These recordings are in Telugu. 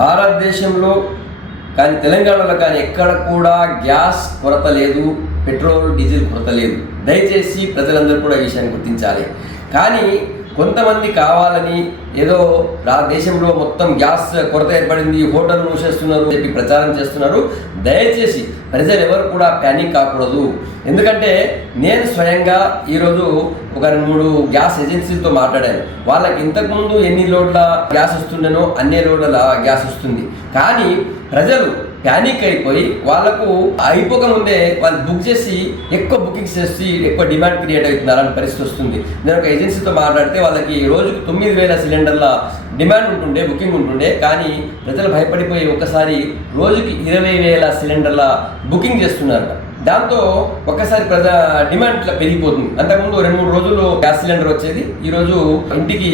భారతదేశంలో కానీ తెలంగాణలో కానీ ఎక్కడ కూడా గ్యాస్ కొరత లేదు, పెట్రోల్ డీజిల్ కొరత లేదు. దయచేసి ప్రజలందరూ కూడా ఈ విషయాన్ని గుర్తించాలి. కానీ కొంతమంది కావాలని ఏదో దేశంలో మొత్తం గ్యాస్ కొరత ఏర్పడింది, హోటల్ మూసేస్తున్నారు చెప్పి ప్రచారం చేస్తున్నారు. దయచేసి ప్రజలు ఎవరు కూడా ప్యానిక్ కాకూడదు. ఎందుకంటే నేను స్వయంగా ఈరోజు ఒక 2-3 గ్యాస్ ఏజెన్సీలతో మాట్లాడాను. వాళ్ళకి ఇంతకుముందు ఎన్ని లోడ్ల గ్యాస్ వస్తుండేనో అన్ని లోడ్ల గ్యాస్ వస్తుంది. కానీ ప్రజలు ప్యానిక్ అయిపోయి వాళ్ళకు అయిపోకముందే వాళ్ళు బుక్ చేసి ఎక్కువ బుకింగ్స్ చేసి ఎక్కువ డిమాండ్ క్రియేట్ అవుతున్నారని పరిస్థితి వస్తుంది. నేను ఒక ఏజెన్సీతో మాట్లాడితే వాళ్ళకి రోజుకు 9,000 సిలిండర్ల డిమాండ్ ఉంటుండే, బుకింగ్ ఉంటుండే. కానీ ప్రజలు భయపడిపోయి ఒకసారి రోజుకి 20,000 సిలిండర్ల బుకింగ్ చేస్తున్నారు. దాంతో ఒకసారి డిమాండ్ ఇట్లా పెరిగిపోతుంది. అంతకుముందు 2-3 రోజుల్లో గ్యాస్ సిలిండర్ వచ్చేది, ఈరోజు ఇంటికి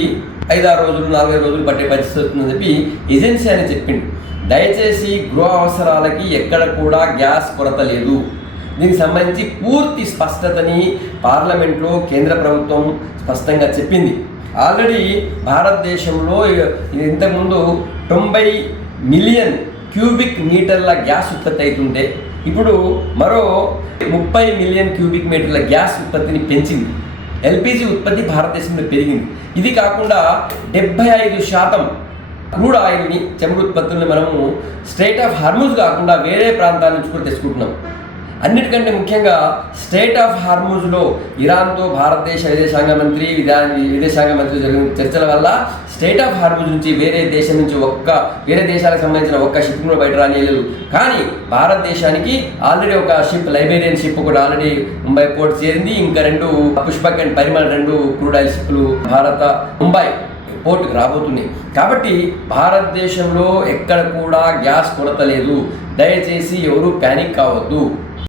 5-6 రోజులు 4-5 రోజులు పట్టే పరిస్థితి వస్తుందని చెప్పి ఏజెన్సీ అని చెప్పింది. దయచేసి గృహ అవసరాలకి ఎక్కడ కూడా గ్యాస్ కొరత లేదు. దీనికి సంబంధించి పూర్తి స్పష్టతని పార్లమెంట్లో కేంద్ర ప్రభుత్వం స్పష్టంగా చెప్పింది. ఆల్రెడీ భారతదేశంలో ఇంతకుముందు 90 మిలియన్ క్యూబిక్ మీటర్ల గ్యాస్ ఉత్పత్తి అవుతుంటే ఇప్పుడు మరో 30 మిలియన్ క్యూబిక్ మీటర్ల గ్యాస్ ఉత్పత్తిని పెంచింది. ఎల్పిజి ఉత్పత్తి భారతదేశంలో పెరిగింది. ఇది కాకుండా 75% క్రూడ్ ఆయిల్ని, చమురు ఉత్పత్తుల్ని మనము స్ట్రైట్ ఆఫ్ హార్మూజ్ కాకుండా వేరే ప్రాంతాల నుంచి కూడా తెచ్చుకుంటున్నాం. అన్నిటికంటే ముఖ్యంగా స్ట్రైట్ ఆఫ్ హార్మూజ్లో ఇరాన్తో భారతదేశ విదేశాంగ మంత్రి జరిగిన చర్చల వల్ల స్ట్రైట్ ఆఫ్ హార్మూజ్ నుంచి వేరే దేశం నుంచి వేరే దేశాలకు సంబంధించిన ఒక్క షిప్ కూడా బయట రానియలేదు. కానీ భారతదేశానికి ఆల్రెడీ ఒక షిప్, లైబేరియన్ షిప్ కూడా ఆల్రెడీ ముంబై పోర్ట్ చేరింది. ఇంకా 2 Pushpak and Parimal 2 crude oil షిప్లు భారత ముంబై పోర్టుకు రాబోతున్నాయి. కాబట్టి భారతదేశంలో ఎక్కడ కూడా గ్యాస్ కొరత లేదు. దయచేసి ఎవరు ప్యానిక్ కావద్దు.